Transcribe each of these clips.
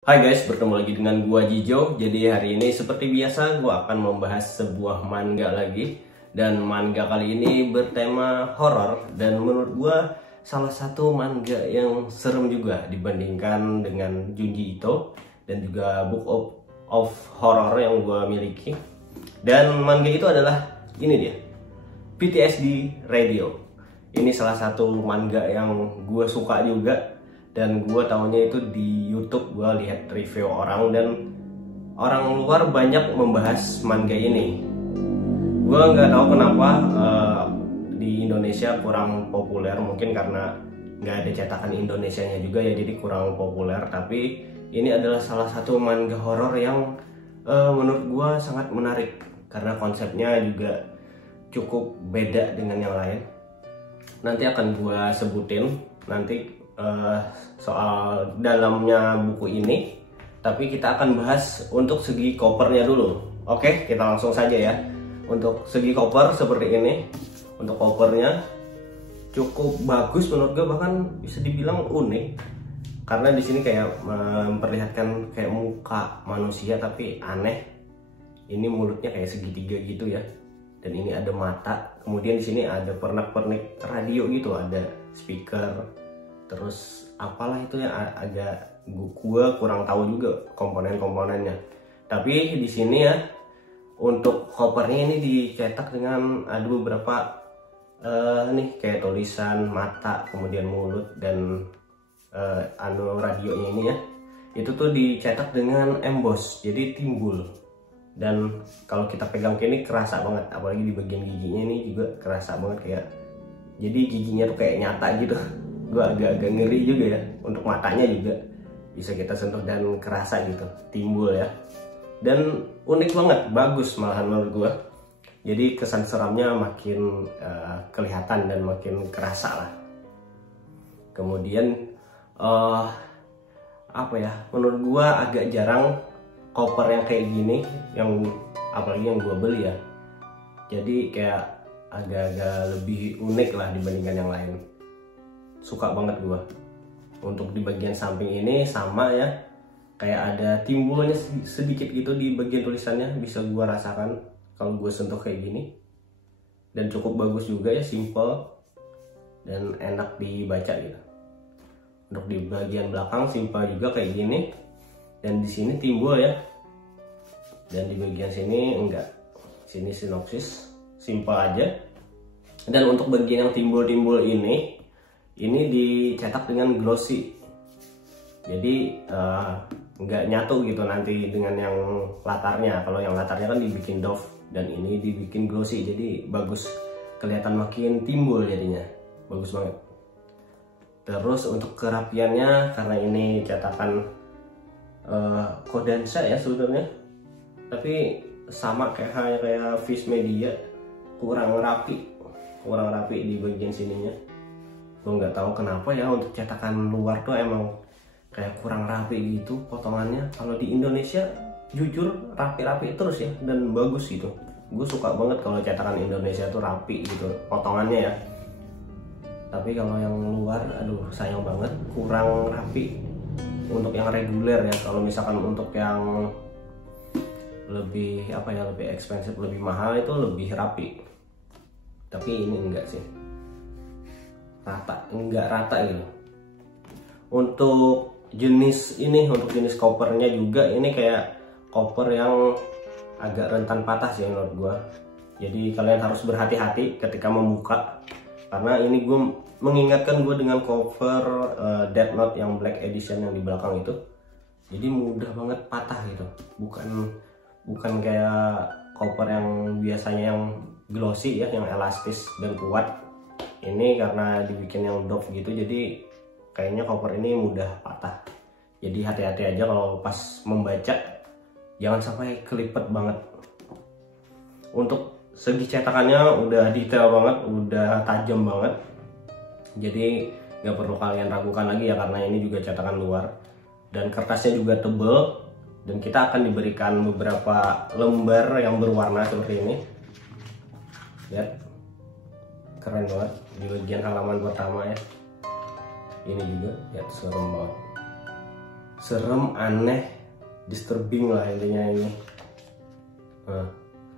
Hai guys, bertemu lagi dengan gua Jijo. Jadi hari ini seperti biasa gua akan membahas sebuah manga lagi. Dan manga kali ini bertema horor. Dan menurut gua salah satu manga yang serem juga dibandingkan dengan Junji Ito dan juga Book of Horror yang gua miliki. Dan manga itu adalah ini dia, PTSD Radio. Ini salah satu manga yang gue suka juga, dan gue tahunya itu di YouTube. Gue lihat review orang dan orang luar banyak membahas manga ini. Gue nggak tahu kenapa di Indonesia kurang populer, mungkin karena nggak ada cetakan Indonesianya juga ya, jadi kurang populer. Tapi ini adalah salah satu manga horor yang menurut gue sangat menarik karena konsepnya juga cukup beda dengan yang lain. Nanti akan gue sebutin nanti soal dalamnya buku ini, tapi kita akan bahas untuk segi covernya dulu. Oke, kita langsung saja ya. Untuk segi cover seperti ini. Untuk covernya cukup bagus menurut gue, bahkan bisa dibilang unik karena di sini kayak memperlihatkan kayak muka manusia tapi aneh. Ini mulutnya kayak segitiga gitu ya. Dan ini ada mata, kemudian di sini ada pernak-pernik radio gitu, ada speaker, terus apalah itu ya, agak gua kurang tahu juga komponen-komponennya. Tapi di sini ya, untuk covernya ini dicetak dengan ada beberapa nih kayak tulisan mata, kemudian mulut, dan radionya ini ya, itu tuh dicetak dengan emboss, jadi timbul. Dan kalau kita pegang ini kerasa banget, apalagi di bagian giginya ini juga kerasa banget, kayak jadi giginya tuh kayak nyata gitu. Gue agak-agak ngeri juga ya. Untuk matanya juga bisa kita sentuh dan kerasa gitu, timbul ya. Dan unik banget, bagus malahan menurut gue. Jadi kesan seramnya makin kelihatan dan makin kerasa lah. Kemudian apa ya, menurut gue agak jarang cover yang kayak gini, yang apalagi yang gue beli ya. Jadi kayak agak-agak lebih unik lah dibandingkan yang lain. Suka banget gue. Untuk di bagian samping ini sama ya, kayak ada timbulnya sedikit gitu di bagian tulisannya, bisa gue rasakan kalau gue sentuh kayak gini. Dan cukup bagus juga ya, simple dan enak dibaca gitu. Untuk di bagian belakang simple juga kayak gini. Dan di sini timbul ya, dan di bagian sini enggak, sini sinopsis, simple aja. Dan untuk bagian yang timbul-timbul ini dicetak dengan glossy, jadi enggak nyatu gitu nanti dengan yang latarnya. Kalau yang latarnya kan dibikin doff, dan ini dibikin glossy, jadi bagus, kelihatan makin timbul jadinya, bagus banget. Terus untuk kerapiannya, karena ini cetakan Kodansha ya sebenarnya, tapi sama kayak Viz Media, kurang rapi di bagian sininya. Gue nggak tahu kenapa ya, untuk cetakan luar tuh emang kayak kurang rapi gitu potongannya. Kalau di Indonesia jujur rapi-rapi terus ya, dan bagus gitu. Gue suka banget kalau cetakan Indonesia tuh rapi gitu potongannya ya. Tapi kalau yang luar, aduh sayang banget, kurang rapi. Untuk yang reguler ya, kalau misalkan untuk yang lebih apa ya, lebih expensive, lebih mahal, itu lebih rapi. Tapi ini enggak sih, enggak rata gitu. Untuk jenis ini, untuk jenis covernya juga ini kayak cover yang agak rentan patah sih menurut gua. Jadi kalian harus berhati-hati ketika membuka, karena ini gue mengingatkan gue dengan cover Death Note yang Black Edition yang di belakang itu. Jadi mudah banget patah gitu, bukan kayak cover yang biasanya yang glossy ya, yang elastis dan kuat. Ini karena dibikin yang doff gitu, jadi kayaknya cover ini mudah patah. Jadi hati-hati aja kalau pas membaca, jangan sampai kelipet banget. Untuk segi cetakannya udah detail banget, udah tajam banget. Jadi nggak perlu kalian ragukan lagi ya, karena ini juga cetakan luar. Dan kertasnya juga tebel, dan kita akan diberikan beberapa lembar yang berwarna seperti ini. Lihat, keren banget di bagian halaman pertama ya. Ini juga lihat, serem banget. serem, aneh, disturbing lah intinya ini. Nah,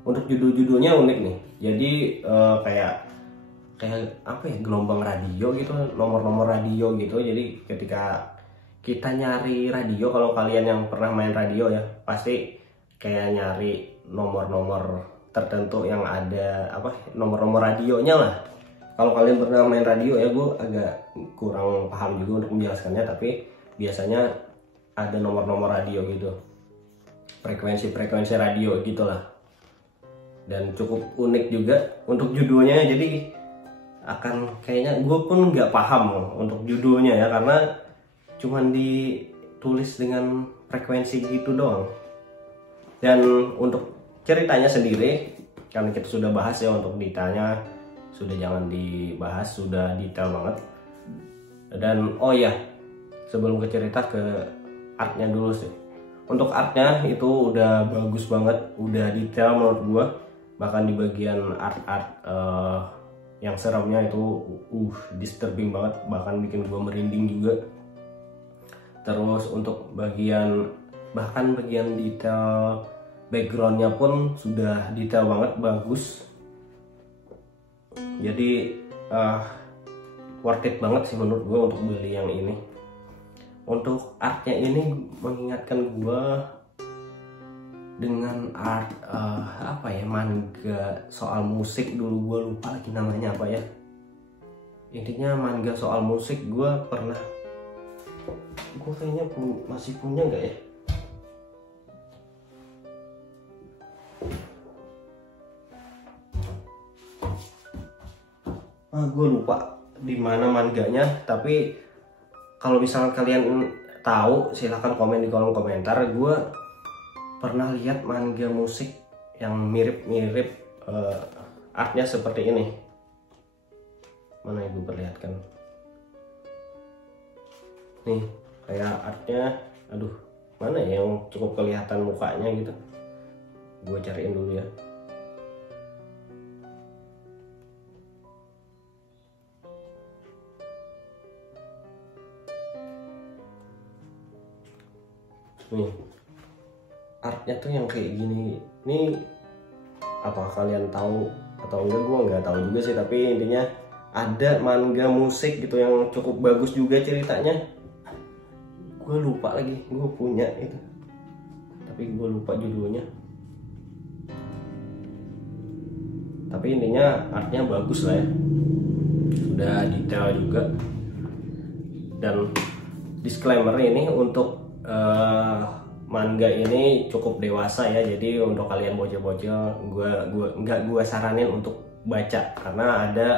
untuk judul-judulnya unik nih. Jadi kayak apa ya, gelombang radio gitu, nomor-nomor radio gitu. Jadi ketika kita nyari radio, kalau kalian yang pernah main radio ya, pasti kayak nyari nomor-nomor tertentu yang ada apa, nomor-nomor radionya lah. Kalau kalian pernah main radio ya, gue agak kurang paham juga untuk menjelaskannya, tapi biasanya ada nomor-nomor radio gitu, frekuensi-frekuensi radio gitulah. Dan cukup unik juga untuk judulnya, jadi akan kayaknya gue pun nggak paham untuk judulnya ya, karena cuman ditulis dengan frekuensi gitu doang. Dan untuk ceritanya sendiri, karena kita sudah bahas ya, untuk detailnya sudah jangan dibahas, sudah detail banget. Dan oh ya, sebelum ke cerita, ke artnya dulu sih. Untuk artnya itu udah bagus banget, udah detail menurut gue. Bahkan di bagian art-art yang seremnya itu disturbing banget, bahkan bikin gue merinding juga. Terus untuk bagian detail backgroundnya pun sudah detail banget, bagus. Jadi worth it banget sih menurut gue untuk beli yang ini. Untuk artnya ini mengingatkan gue dengan art apa ya, manga soal musik. Dulu gue lupa lagi namanya apa ya, intinya manga soal musik. Gue kayaknya masih punya nggak ya, gue lupa di mana manganya. Tapi kalau misalnya kalian tahu, silahkan komen di kolom komentar. Gue pernah lihat manga musik yang mirip-mirip artnya seperti ini. Mana ibu perlihatkan? Nih, kayak artnya, aduh, mana ya yang cukup kelihatan mukanya gitu. Gue cariin dulu ya. Nih, artnya tuh yang kayak gini. Nih, apa kalian tahu atau enggak, gue nggak tahu juga sih. Tapi intinya ada manga musik gitu yang cukup bagus juga ceritanya. Gue lupa lagi, gue punya itu, tapi gue lupa judulnya. Tapi intinya artnya bagus lah ya, sudah detail juga. Dan disclaimer ini untuk manga ini cukup dewasa ya, jadi untuk kalian bocil-bocil gue saranin untuk baca, karena ada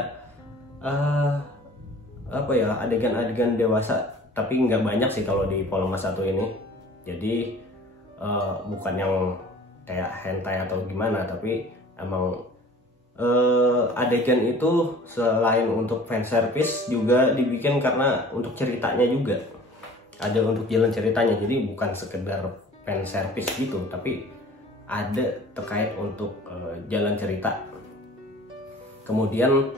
apa ya, adegan-adegan dewasa, tapi nggak banyak sih kalau di volume 1 ini. Jadi bukan yang kayak hentai atau gimana, tapi emang adegan itu selain untuk fan service juga dibikin karena untuk ceritanya juga. Ada untuk jalan ceritanya, jadi bukan sekedar fan service gitu, tapi ada terkait untuk jalan cerita. Kemudian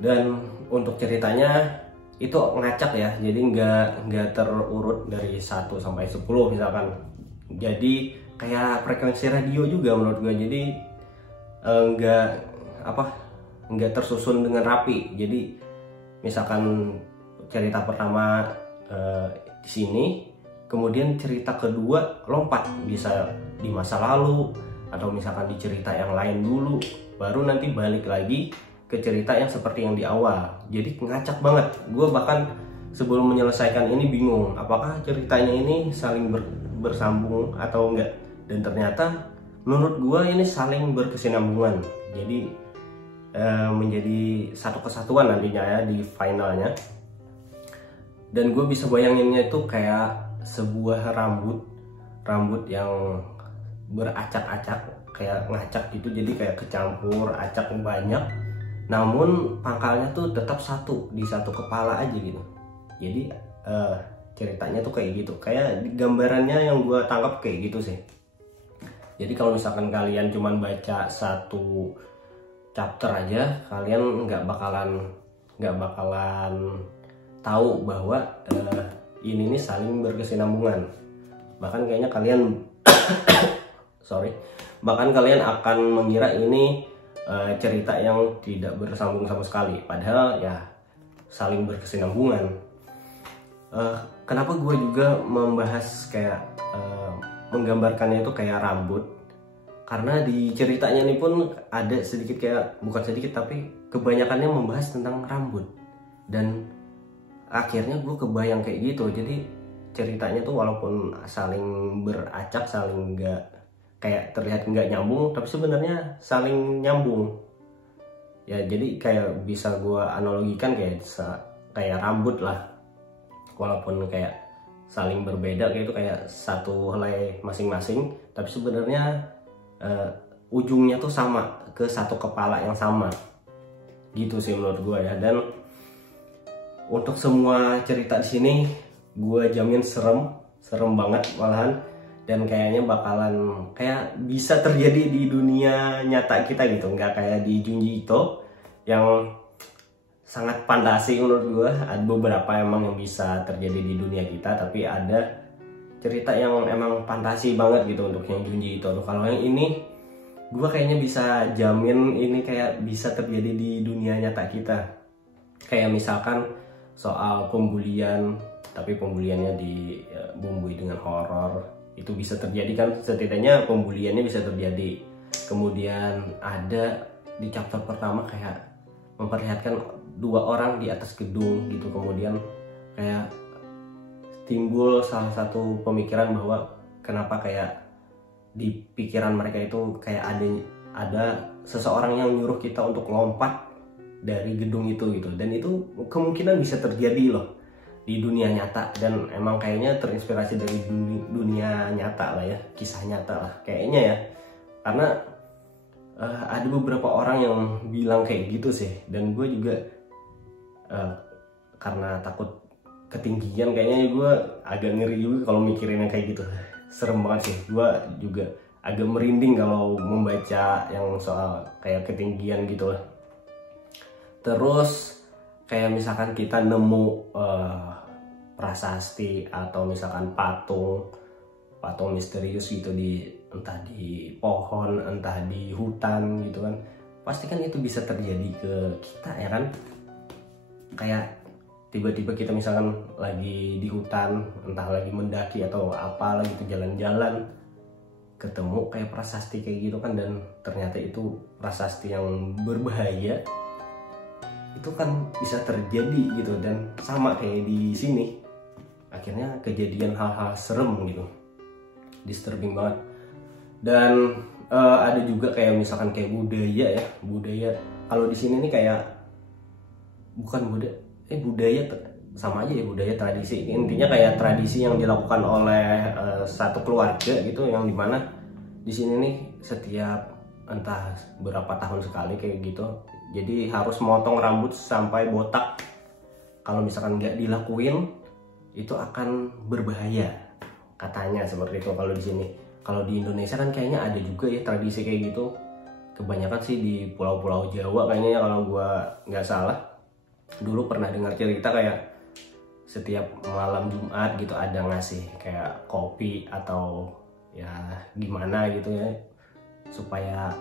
dan untuk ceritanya itu ngacak ya, jadi nggak terurut dari 1 sampai 10 misalkan. Jadi kayak frekuensi radio juga menurut gue. Jadi nggak tersusun dengan rapi. Jadi misalkan cerita pertama di sini, kemudian cerita kedua lompat bisa di masa lalu, atau misalkan di cerita yang lain dulu, baru nanti balik lagi ke cerita yang seperti yang di awal. Jadi ngacak banget. Gue bahkan sebelum menyelesaikan ini bingung apakah ceritanya ini saling bersambung atau enggak. Dan ternyata menurut gue ini saling berkesinambungan. Jadi menjadi satu kesatuan nantinya ya di finalnya. Dan gue bisa bayanginnya itu kayak sebuah rambut yang beracak-acak, kayak ngacak gitu. Jadi kayak kecampur acak banyak, namun pangkalnya tuh tetap di satu kepala aja gitu. Jadi ceritanya tuh kayak gitu, kayak gambarannya yang gue tangkap kayak gitu sih. Jadi kalau misalkan kalian cuman baca 1 chapter aja, kalian nggak bakalan tahu bahwa ini nih saling berkesinambungan. Bahkan kayaknya kalian bahkan kalian akan mengira ini cerita yang tidak bersambung sama sekali, padahal ya saling berkesinambungan. Kenapa gue juga membahas kayak menggambarkannya itu kayak rambut, karena di ceritanya ini pun ada sedikit kayak, bukan sedikit tapi kebanyakannya membahas tentang rambut, dan akhirnya gue kebayang kayak gitu. Jadi ceritanya tuh walaupun saling beracak, saling nggak kayak terlihat nggak nyambung, tapi sebenarnya saling nyambung ya. Jadi kayak bisa gue analogikan kayak rambut lah, walaupun kayak saling berbeda kayak itu, kayak satu helai masing-masing, tapi sebenarnya ujungnya tuh sama, ke satu kepala yang sama gitu sih menurut gue ya. Dan untuk semua cerita di sini gue jamin serem banget malahan, dan kayaknya bakalan kayak bisa terjadi di dunia nyata kita gitu, nggak kayak di Junji Ito yang sangat fantasi menurut gue. Ada beberapa emang yang bisa terjadi di dunia kita, tapi ada cerita yang emang fantasi banget gitu untuk yang Junji Ito. Kalau yang ini gue kayaknya bisa jamin ini kayak bisa terjadi di dunia nyata kita. Kayak misalkan soal pembulian, tapi pembuliannya dibumbui dengan horor, itu bisa terjadi kan, setidaknya pembuliannya bisa terjadi. Kemudian ada di chapter pertama kayak memperlihatkan 2 orang di atas gedung gitu, kemudian kayak timbul salah satu pemikiran bahwa kenapa kayak di pikiran mereka itu kayak ada seseorang yang nyuruh kita untuk lompat dari gedung itu gitu, dan itu kemungkinan bisa terjadi loh di dunia nyata, dan emang kayaknya terinspirasi dari dunia nyata lah ya, kisah nyata lah kayaknya ya. Karena ada beberapa orang yang bilang kayak gitu sih, dan gue juga karena takut ketinggian kayaknya gue agak ngeri juga kalau mikirin yang kayak gitu. Serem banget sih, gue juga agak merinding kalau membaca yang soal kayak ketinggian gitu lah. Terus kayak misalkan kita nemu prasasti atau misalkan patung misterius gitu entah di pohon, entah di hutan gitu kan, pasti kan itu bisa terjadi ke kita ya kan. Kayak tiba-tiba kita misalkan lagi di hutan, entah lagi mendaki atau apa lagi gitu, jalan-jalan ketemu kayak prasasti kayak gitu kan, dan ternyata itu prasasti yang berbahaya, itu kan bisa terjadi gitu. Dan sama kayak di sini, akhirnya kejadian hal-hal serem gitu, disturbing banget. Dan ada juga kayak misalkan kayak budaya kalau di sini nih kayak bukan budaya sama aja ya, budaya tradisi, intinya kayak tradisi yang dilakukan oleh satu keluarga gitu, yang dimana di sini nih setiap entah berapa tahun sekali kayak gitu, jadi harus motong rambut sampai botak. Kalau misalkan nggak dilakuin itu akan berbahaya, katanya seperti itu kalau di sini. Kalau di Indonesia kan kayaknya ada juga ya tradisi kayak gitu, kebanyakan sih di pulau-pulau Jawa kayaknya ya, kalau gua nggak salah. Dulu pernah dengar cerita kayak setiap malam Jumat gitu ada ngasih kayak kopi atau ya gimana gitu ya, supaya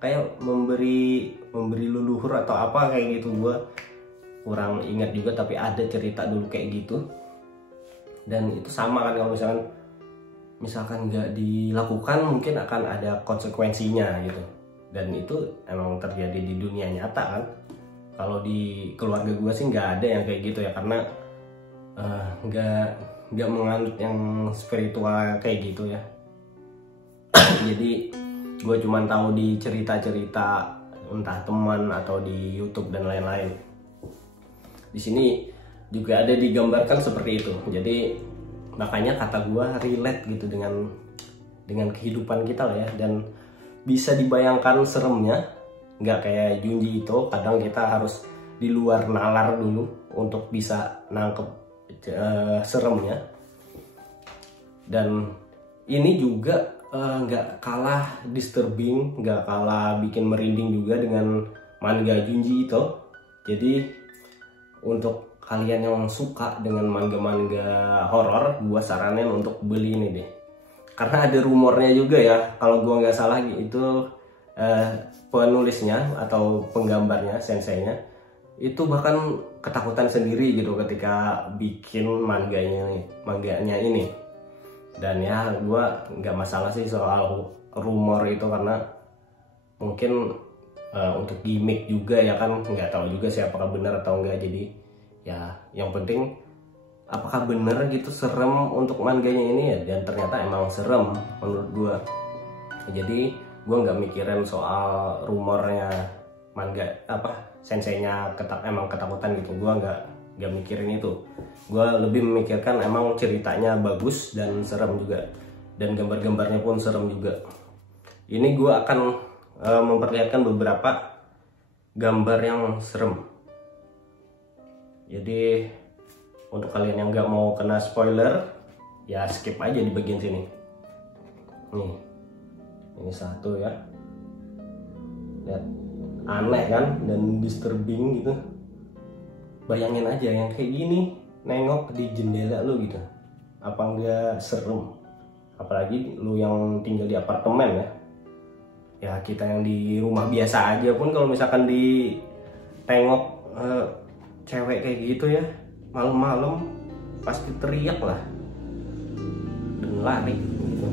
kayak memberi leluhur atau apa kayak gitu. Gua kurang ingat juga, tapi ada cerita dulu kayak gitu. Dan itu sama kan, kalau misalkan nggak dilakukan mungkin akan ada konsekuensinya gitu. Dan itu emang terjadi di dunia nyata kan. Kalau di keluarga gue sih nggak ada yang kayak gitu ya, karena nggak menganut yang spiritual kayak gitu ya. Jadi gue cuma tahu di cerita-cerita entah teman atau di YouTube dan lain-lain. Di sini juga ada digambarkan seperti itu. Jadi makanya kata gue relate gitu dengan kehidupan kita lah ya, dan bisa dibayangkan seremnya. Nggak kayak Junji Ito, kadang kita harus di luar nalar dulu untuk bisa nangkep seremnya. Dan ini juga nggak kalah disturbing, nggak kalah bikin merinding juga dengan manga Junji Ito. Jadi untuk kalian yang suka dengan manga-manga horor, gua saranin untuk beli ini deh. Karena ada rumornya juga ya, kalau gua nggak salah itu penulisnya atau penggambarnya, senseinya itu bahkan ketakutan sendiri gitu ketika bikin manganya ini. Dan ya gua nggak masalah sih soal rumor itu, karena mungkin untuk gimmick juga ya kan, nggak tahu juga sih apakah benar atau enggak. Jadi ya yang penting apakah benar gitu serem untuk manganya ini ya, dan ternyata emang serem menurut gua. Jadi gua nggak mikirin soal rumornya manga senseinya emang ketakutan gitu, gua nggak mikirin itu. Gua lebih memikirkan emang ceritanya bagus dan serem juga, dan gambar-gambarnya pun serem juga. Ini gua akan memperlihatkan beberapa gambar yang serem. Jadi untuk kalian yang nggak mau kena spoiler ya skip aja di bagian sini. Nih, ini satu ya, lihat, aneh kan dan disturbing gitu. Bayangin aja yang kayak gini nengok di jendela lu gitu, apa nggak serem? Apalagi lu yang tinggal di apartemen ya. Ya kita yang di rumah biasa aja pun kalau misalkan ditengok cewek kayak gitu ya malam-malam pasti teriak lah dan lari gitu.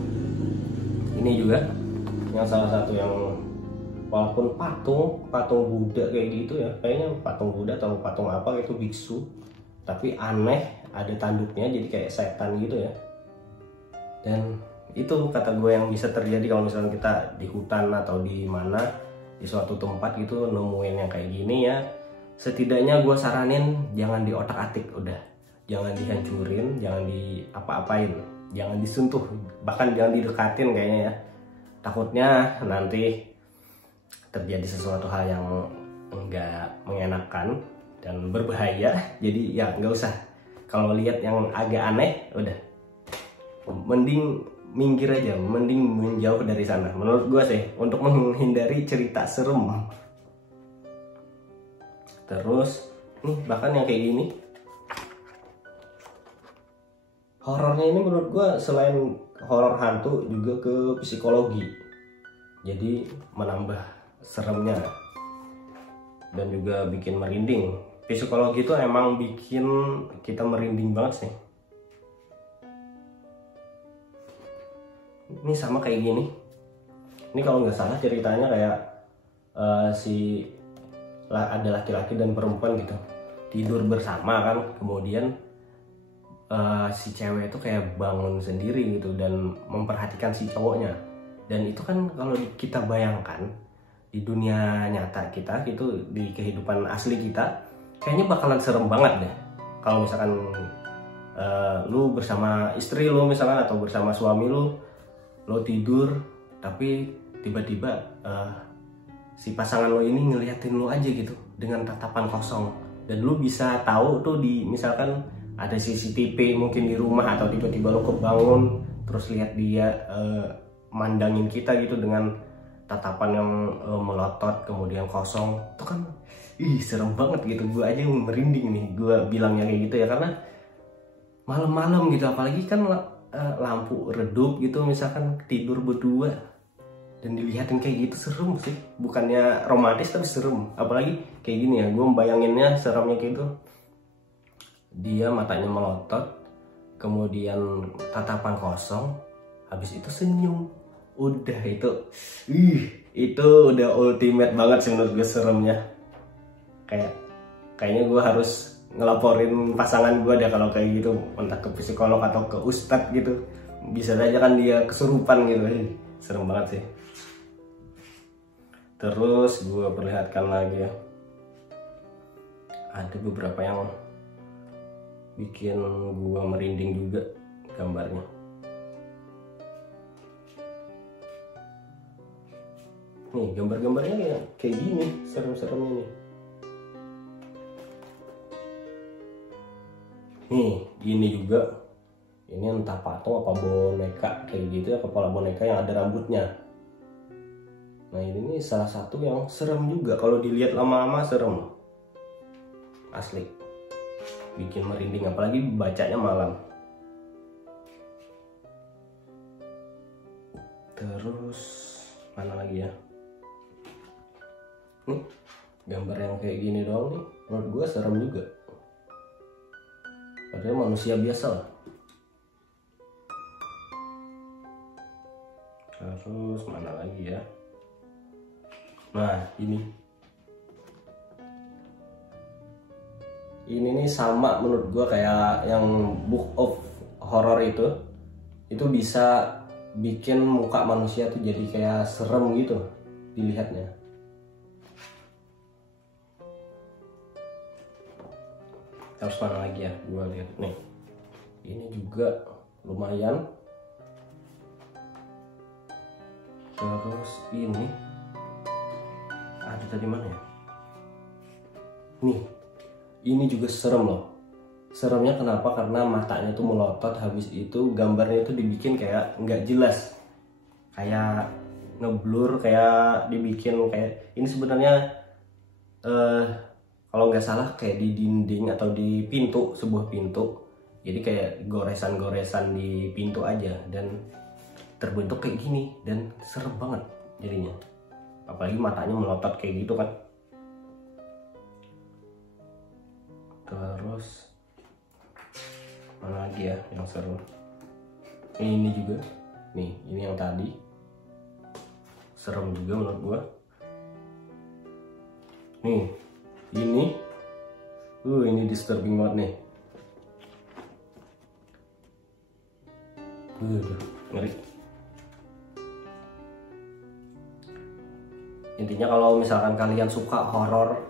Ini juga yang salah satu yang walaupun patung Buddha kayak gitu ya, kayaknya patung Buddha atau patung apa itu biksu, tapi aneh, ada tanduknya jadi kayak setan gitu ya. Dan itu kata gue yang bisa terjadi kalau misalnya kita di hutan atau di mana, di suatu tempat gitu nemuin yang kayak gini ya. Setidaknya gue saranin jangan di otak-atik, udah jangan dihancurin, jangan di apa-apain, jangan disentuh, bahkan jangan didekatin kayaknya ya. Takutnya nanti terjadi sesuatu hal yang enggak mengenakan dan berbahaya. Jadi ya nggak usah. Kalau lihat yang agak aneh, udah mending minggir aja, mending menjauh dari sana. Menurut gue sih, untuk menghindari cerita serem. Terus nih bahkan yang kayak gini, horornya ini menurut gue selain horor hantu juga ke psikologi. Jadi menambah seremnya dan juga bikin merinding. Psikologi itu emang bikin kita merinding banget sih. Ini sama kayak gini. Ini kalau nggak salah ceritanya kayak ada laki-laki dan perempuan gitu tidur bersama kan, kemudian si cewek itu kayak bangun sendiri gitu dan memperhatikan si cowoknya. Dan itu kan kalau kita bayangkan di dunia nyata kita gitu, di kehidupan asli kita, kayaknya bakalan serem banget deh kalau misalkan lu bersama istri lu misalkan atau bersama suami lu tidur, tapi tiba-tiba si pasangan lo ini ngeliatin lo aja gitu dengan tatapan kosong, dan lu bisa tahu tuh misalkan ada CCTV mungkin di rumah, atau tiba-tiba lo kebangun terus lihat dia mandangin kita gitu dengan tatapan yang melotot kemudian kosong. Itu kan serem banget gitu, gue aja merinding nih gue bilangnya kayak gitu ya, karena malam-malam gitu, apalagi kan lampu redup gitu misalkan tidur berdua dan dilihatin kayak gitu, serem sih. Bukannya romantis tapi serem, apalagi kayak gini ya, gue bayanginnya seremnya kayak gitu. Dia matanya melotot kemudian tatapan kosong, habis itu senyum. Udah itu udah ultimate banget sih menurut gue seremnya. Kayaknya gue harus ngelaporin pasangan gue deh kalau kayak gitu, entah ke psikolog atau ke ustadz gitu. Bisa aja kan dia kesurupan gitu. Serem banget sih. Terus gue perlihatkan lagi ya, ada beberapa yang bikin gue merinding juga gambarnya. Nih gambar-gambarnya ya kayak gini, serem-seremnya nih. Nih ini juga, ini entah patung apa boneka kayak gitu ya, kepala boneka yang ada rambutnya. Nah ini salah satu yang serem juga, kalau dilihat lama-lama serem asli. bikin merinding, apalagi bacanya malam. Terus mana lagi ya? Nih gambar yang kayak gini doang nih, menurut gue serem juga. Padahal manusia biasa lah. Terus mana lagi ya? Nah ini nih sama menurut gue kayak yang Book of Horror itu bisa bikin muka manusia tuh jadi kayak serem gitu dilihatnya. Terus mana lagi ya, gue lihat nih, ini juga lumayan. Terus ini ada tadi mana ya? Nih, ini juga serem loh. Seremnya kenapa? Karena matanya tuh melotot, habis itu gambarnya tuh dibikin kayak nggak jelas, kayak ngeblur, kayak dibikin kayak ini sebenarnya kalau nggak salah kayak di dinding atau di pintu, sebuah pintu. Jadi kayak goresan-goresan di pintu aja dan terbentuk kayak gini, dan serem banget jadinya. Apalagi matanya melotot kayak gitu kan. Terus mana lagi ya yang seru? Ini juga, nih ini yang tadi serem juga menurut gua. Nih ini disturbing banget nih. Ngeri. Intinya kalau misalkan kalian suka horor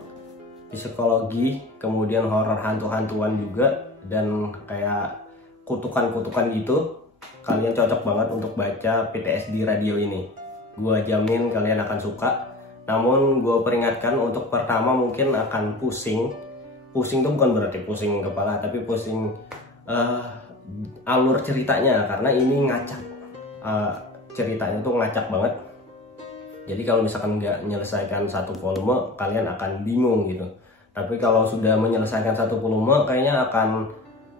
psikologi, kemudian horor hantu-hantuan juga, dan kayak kutukan-kutukan gitu, kalian cocok banget untuk baca PTSD Radio ini. Gua jamin kalian akan suka. Namun gue peringatkan, untuk pertama mungkin akan pusing. Pusing tuh bukan berarti pusing kepala, tapi pusing alur ceritanya, karena ini ngacak. Ceritanya tuh ngacak banget. Jadi kalau misalkan nggak menyelesaikan satu volume, kalian akan bingung gitu. Tapi kalau sudah menyelesaikan satu volume, kayaknya akan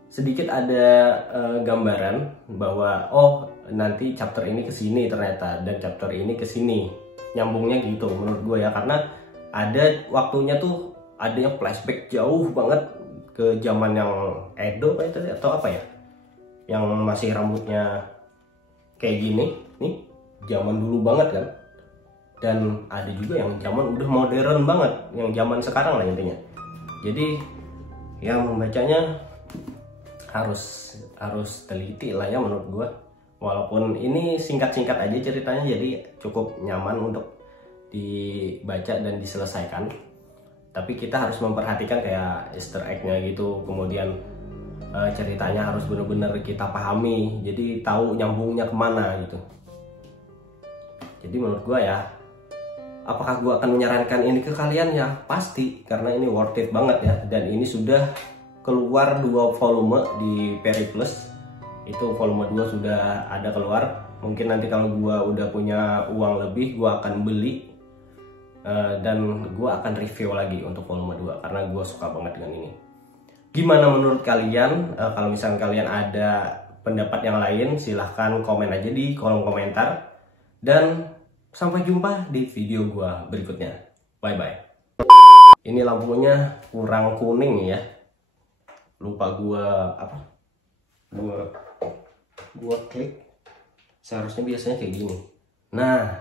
sedikit ada gambaran bahwa oh nanti chapter ini ke sini ternyata, dan chapter ini ke sini. Nyambungnya gitu menurut gue ya, karena ada waktunya tuh ada yang flashback jauh banget ke zaman yang Edo atau apa ya, yang masih rambutnya kayak gini nih, zaman dulu banget kan. Dan ada juga yang zaman udah modern banget, yang zaman sekarang lah intinya. Jadi yang membacanya harus teliti lah ya menurut gua. Walaupun ini singkat-singkat aja ceritanya, jadi cukup nyaman untuk dibaca dan diselesaikan. Tapi kita harus memperhatikan kayak Easter egg-nya gitu, kemudian ceritanya harus benar-benar kita pahami, jadi tahu nyambungnya kemana gitu. Jadi menurut gua ya, apakah gue akan menyarankan ini ke kalian? Ya pasti, karena ini worth it banget ya. Dan ini sudah keluar 2 volume di Periplus. Itu volume 2 sudah ada keluar. Mungkin nanti kalau gue udah punya uang lebih, gue akan beli. Dan gue akan review lagi untuk volume 2, karena gue suka banget dengan ini. Gimana menurut kalian? Kalau misalnya kalian ada pendapat yang lain, silahkan komen aja di kolom komentar. Dan sampai jumpa di video gua berikutnya. Bye bye. Ini lampunya kurang kuning ya. Lupa gua apa? Gua klik. Seharusnya biasanya kayak gini. Nah,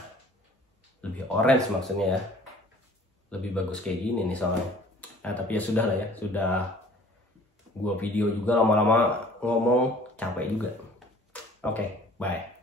lebih orange maksudnya ya. Lebih bagus kayak gini nih soalnya. Nah, tapi ya sudah lah ya. Sudah gua video juga, lama-lama ngomong capek juga. Oke, bye.